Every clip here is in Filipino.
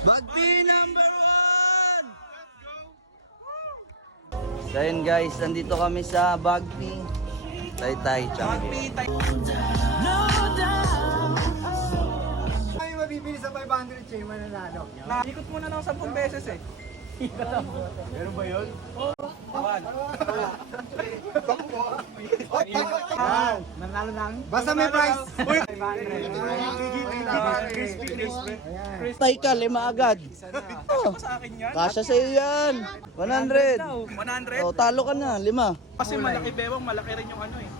Bagpi number 1! So yun guys, nandito kami sa Bagpi Taytay Champion. Ay, mabibili sa 500 siya yung mananalo. Ikot muna ng 10 beses eh. Meron ba yun? Nanalo lang. Basta may price. Tay ka, 5 agad. Oh, Sa akin yan. kasya sa iyo yan. 100. 100? Oh, talo ka na, 5. Kasi malaki bewang, malaki rin yung ano eh.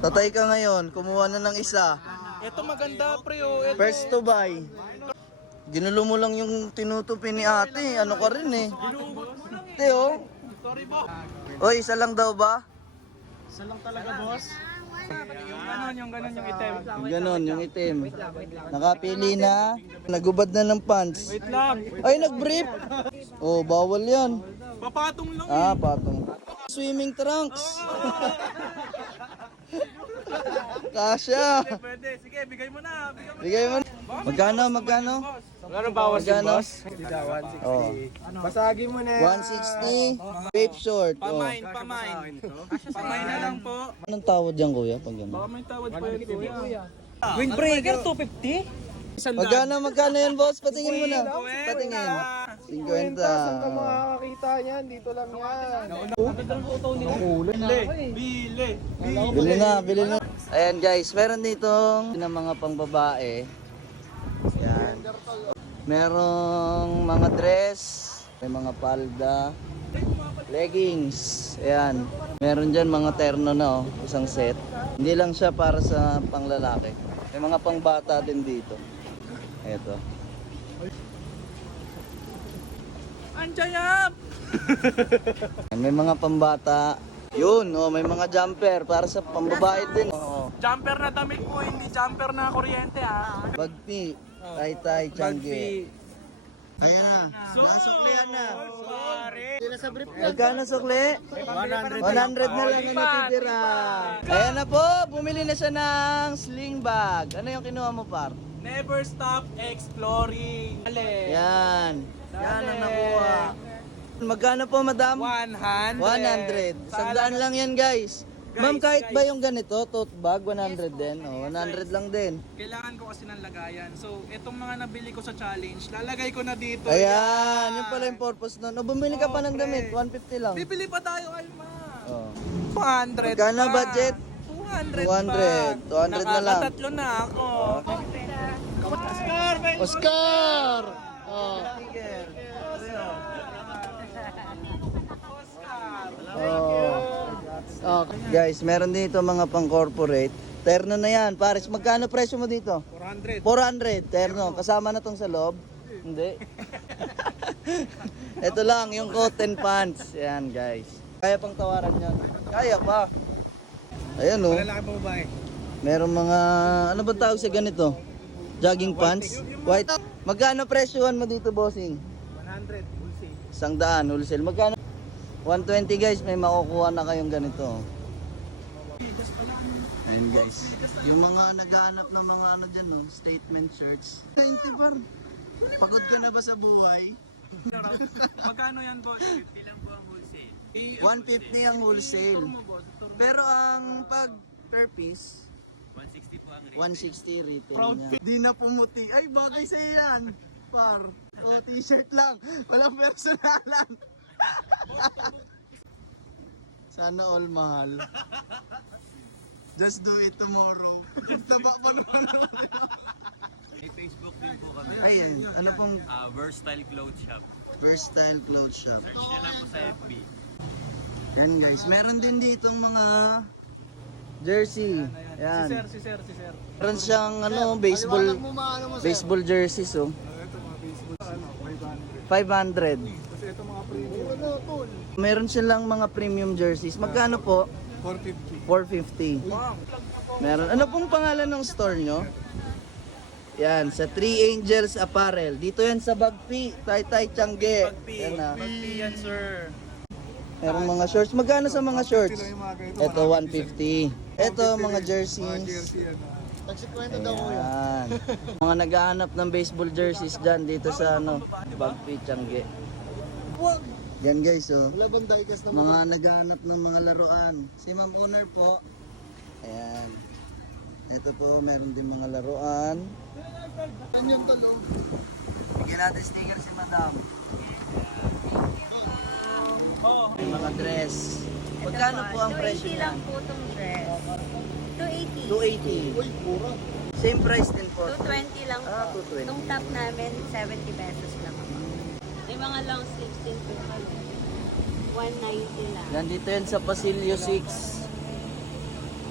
Tatay ka ngayon, kumuha na ng isa. Ito maganda pre oh. Ito. First to buy. Ginulo mo lang yung tinutupi ni ate. Ano ka rin eh. Ate oh. Sorry po. Oy, isa lang daw ba? Isa lang talaga boss. Yung ganon yung item. Yung ganon, yung itim. Nakapili na. Nagubad na ng pants. Wait lang. Ay, nag-brief. Oh, bawal yan. Papatong lang Ah, patong. Swimming trunks. Kasya. Pwede. Sige, bigay mo na. Bigay mo. Magkano, magkano? Magkano bawas Magkano? Oh, Basagin mo na yan. 160. Vape short. Oh. Pamain. Pamain na lang po. Anong tawad dyan, kuya? Pag gano'n? Baka may tawad pa yun kuya. Windbreaker 250? Magkano yan, boss? Patingin mo na. Patingin. 50. Saan ka makakakita niyan? Dito lang yan. Bili. Bili na. Ayan guys, meron ditong ng mga pangbabae. Ayan. Merong mga dress, may mga palda, leggings. Ayan. Meron dyan mga terno na isang set. Hindi lang siya para sa panglalaki. May mga pangbata din dito. Eto. Anjayap! May mga pambata. Yun, may mga jumper para sa pambabae din. Jumper na damit po, hindi jumper na kuryente ha. Bagpi, tay-tay, tiyangge. Ayan na. Nasuklihan na. Magkano sukli? 100 na lang ang natitira. Ayan na po, bumili na siya ng sling bag. Ano yung kinuha mo, par? Never stop exploring. Yan. Yan ang nakuha. Magkano po, madam? 100. 100. Sandaan lang yan, guys. Ma'am, kahit ba yung ganito, tote bag, 100 din? 100 lang din. Kailangan ko kasi ng lagayan. So, itong mga nabili ko sa challenge, lalagay ko na dito. Ayan, yun pala yung purpose nun. Bumili ka pa ng damit, 150 lang. Bibili pa tayo, Alma. Oh. 200 Magkano pa. budget? 200 200. 200 na lang. Nakakatatlo na ako. Oscar! Oh. Oh. Guys, meron dito mga pang-corporate. Terno na yan. Pares, magkano presyo mo dito? 400. 400. Terno. Kasama na tong sa loob? Hindi. Ito lang, yung coat and pants. Yan, guys. Kaya pang tawaran yan. Kaya pa. Ayan, oh. Lalaki pa babae. Meron mga, ano ba tawag sa ganito? Jogging pants? White. Magkano presyohan mo dito, bossing? 100. Bulsi. 100, wholesale. Magkano? 120 guys, may makukuha na kayong ganito. Ayun guys. Yung mga naghahanap ng mga ano dyan, no? Statement shirts. 20 par. Pagod ka na ba sa buhay? Magkano yan, boss? 50 lang po ang wholesale. 150 ang wholesale. Pero ang pag per piece, 160 po ang 160 retail niya. Di na pumuti. Ay, bagay sa'yo yan. Par. O, t-shirt lang. Walang personalan. Sana all mahal. Just do it tomorrow. Taba pa naman. May Facebook din po kami. Ayan, ano pong Versatile Clothes Shop. Versatile Clothes Shop. Search nyo lang po sa FB. Yan guys, meron din ditong mga jersey. Yan. Si sir. Meron siyang ano, baseball jerseys oh. 500. Kasi ito mga premium. Ano, tol? Meron silang mga premium jerseys. Magkano po? 450. 450. Wow. Plug na po. Meron. Ano pong pangalan ng store nyo? Yan, sa Three Angels Apparel. Dito yan sa Bagpi, Taytay, Tiangge. Yan na. Yan, sir. Meron mga shorts. Magkano sa mga shorts? Sila yung mga ganito. Ito, 150. Ito, mga jerseys. Jersey, ano. Ayan. Mga naghahanap ng baseball jerseys dyan dito sa Bagpi, Tiangge. Yan guys, oh. Wala bang diecast na Mga naghahanap ng mga laruan. Si Ma'am Owner po. Ayan. Ito po, meron din mga laruan. Ano yung talong? Bigyan natin sticker si Madam. May mga dress. Magkano po ang presyo 20 niya? lang po itong dress. 280. 280. Uy, mura. Same price din po. 220 lang po. Ah, 220. Itong top namin, 70 pesos lang po. May mga long sleeves din po kami. 190 lang. Yan dito yan sa Pasilio 6.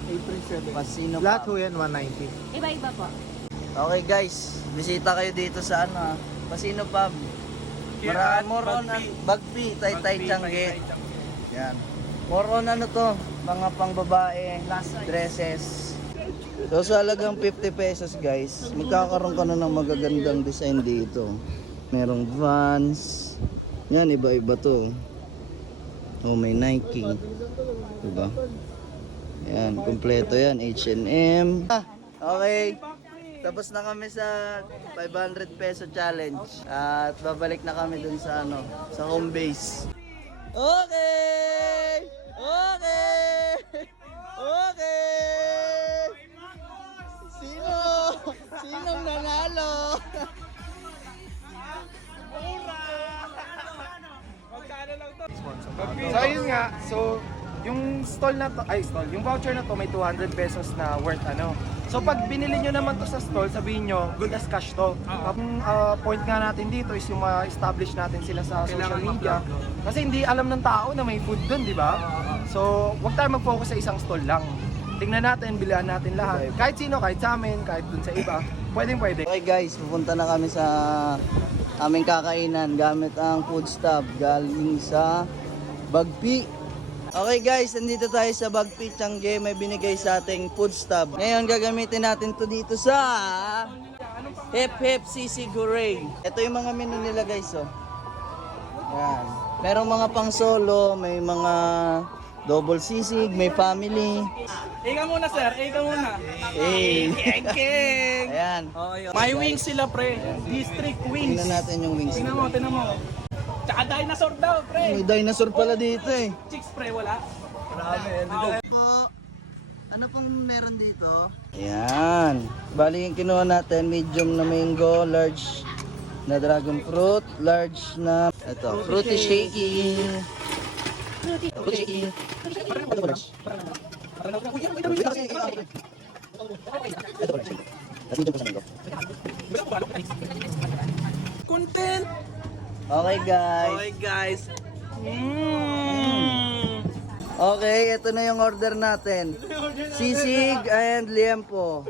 April 7. Pasino Lahat pa. ho yan, 190. Iba-iba po. Okay guys, bisita kayo dito sa Pasino Pub. More on Bagpi, Taytay, Tiangge. Yan. More on to, mga pangbabae, dresses. So sa halagang 50 pesos guys, magkakaroon ka na ng magagandang design dito. Merong Vans. Yan, iba-iba to. Oh, may Nike. Diba? Yan, kompleto yan. H&M. Okay. Tapos na kami sa 500 peso challenge. At babalik na kami dun sa sa home base. Okay! Okay! Okay! Sino? Sinong nanalo? So ayun nga, so yung stall na to, yung voucher na to may 200 pesos na worth ano. So pag binili nyo naman to sa stall, sabihin nyo, good as cash to. Ang point nga natin dito is yung ma-establish natin sila sa social media. Kasi hindi alam ng tao na may food dun, di ba? So wag tayo mag-focus sa isang stall lang. Tingnan natin, bilihan natin lahat. Kahit sino, kahit sa amin, kahit dun sa iba, pwedeng pwede. Okay guys, pupunta na kami sa aming kakainan gamit ang food stub galing sa Bagpi. Okay guys, nandito tayo sa Bagpi, Tiangge. May binigay sa ating food stub. Ngayon gagamitin natin to dito sa Hep Hep Sisig Hooray. Ito yung mga menu nila guys, oh. Yan. Merong mga pang solo, may mga double sisig, may family. Ika muna, sir. Ika muna. Hey. King! Ayan. May wings sila, pre. District wings. Tingnan natin yung wings. Tingnan mo, tingnan mo. Tsaka dinosaur daw, pre. May dinosaur pala dito eh. Chicks, pre, wala. Ano pong meron dito? Ayan. Bali yung kinuha natin, medium na mango, large na dragon fruit, large na fruity shaky. Fruity shaky. Content. Okay guys. Okay, guys. Okay, ito na yung order natin. Sisig and liempo.